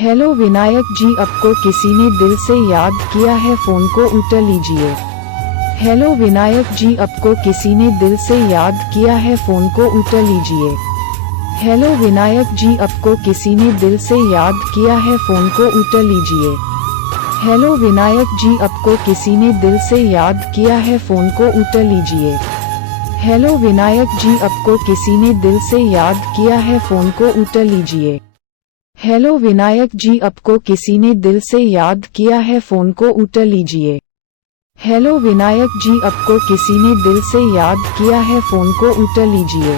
Hello Vinayak जी, आपको किसी ने दिल से याद किया है, फोन को उठा लीजिए। हेलो विनायक जी, आपको किसी ने दिल से याद किया है, फोन को उठा लीजिए। हेलो विनायक जी, आपको किसी ने दिल से याद किया है, फोन को उठा लीजिए। हेलो विनायक जी, आपको किसी ने दिल से याद किया है, फोन को उठा लीजिए। हेलो विनायक जी, आपको किसी ने दिल से याद किया है, फोन को उठा लीजिए। हेलो विनायक जी, आपको किसी ने दिल से याद किया है, फोन को उठा लीजिए। हेलो विनायक जी, आपको किसी ने दिल से याद किया है, फोन को उठा लीजिए।